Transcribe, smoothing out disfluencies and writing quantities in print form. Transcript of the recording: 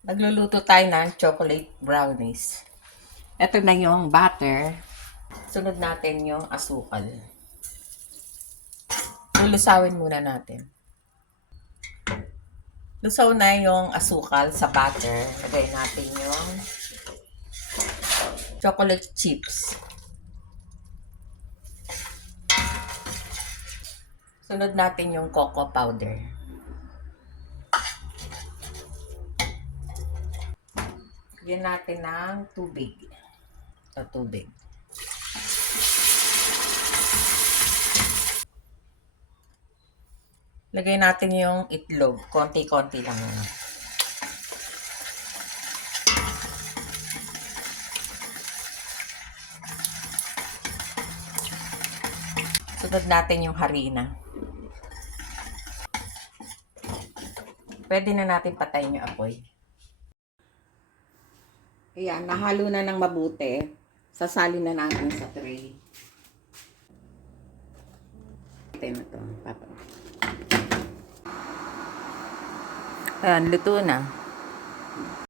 Nagluluto tayo ng chocolate brownies. Ito na yung butter. Sunod natin yung asukal. Lulusawin muna natin. Lusaw na yung asukal sa butter. Lagay natin yung chocolate chips. Sunod natin yung cocoa powder. Lagyan natin ng tubig. Tubig. Lagay natin yung itlog. Konti-konti lang. Sunod natin yung harina. Pwede na natin patayin yung apoy. Ayan, nahalo na ng mabuti. Sasalin na natin sa tray. Ito na ito. Ayan, luto na.